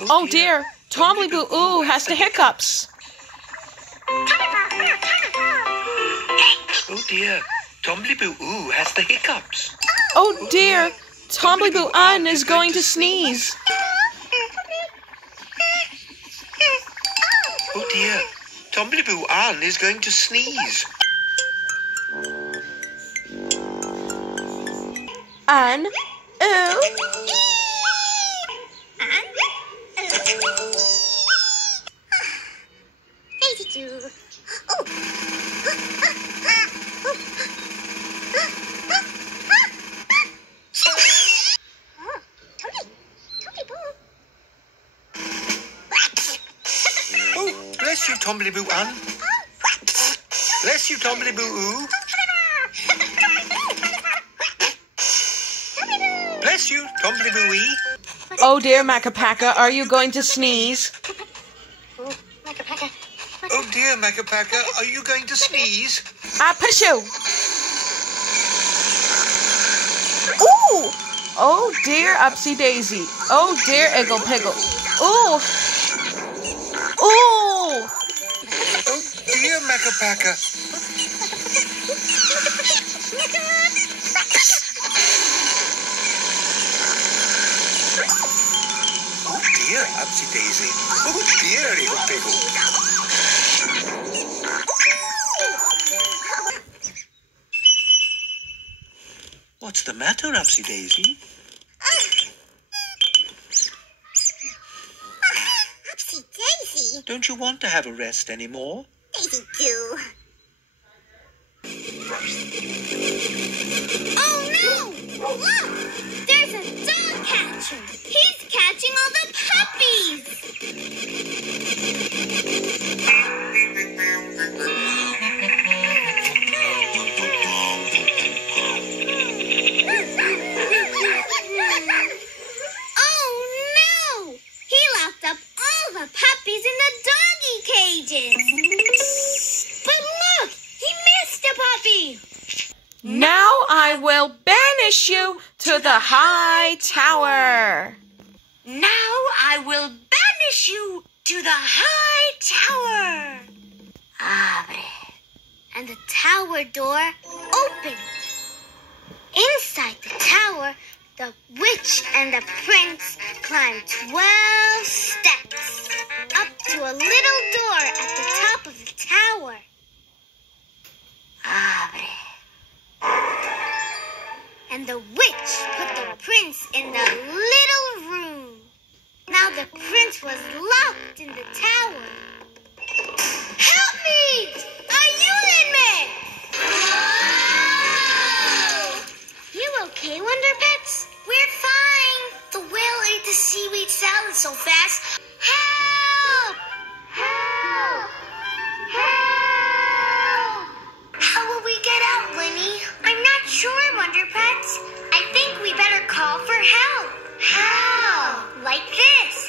Oh dear, Tombliboo has the hiccups. Oh dear, Tombliboo has the hiccups. Oh dear, Tombliboo is going to sneeze. Oh dear, Tombliboo is going to sneeze. An, ooh. Oh, bless you, Tombliboo Ann. Bless you, Tombliboo. Bless you, Tombliboo. Oh dear, Macapaca, are you going to sneeze? Oh dear, Macapaca, are you going to sneeze? Pishoo! Ooh! Oh dear, Upsy Daisy. Oh dear, Iggle Piggle. Ooh! Ooh! Oh dear, Macapaca. Oh dear, Upsy Daisy. Oh dear, Iggle Piggle. What's the matter, Upsy Daisy? Upsy Daisy. Don't you want to have a rest anymore? Daisy do. Oh no! Look! There's a dog catcher. He's catching all the puppies. Puppies in the doggy cages. But look, he missed a puppy. Now I will banish you to the high tower. Now I will banish you to the high tower. Abre. And the tower door opened. Inside the tower, the witch and the prince climbed 12 steps up to a little door at the top of the tower. Abre. And the witch put the prince in the little room. Now the prince was locked in the tower. Help me! Ayúdenme! You okay, Wonder Pets? We're fine. The whale ate the seaweed salad so fast. Help! Help! Help! How will we get out, Winnie? I'm not sure, Wonder Pets. I think we better call for help. How? Like this.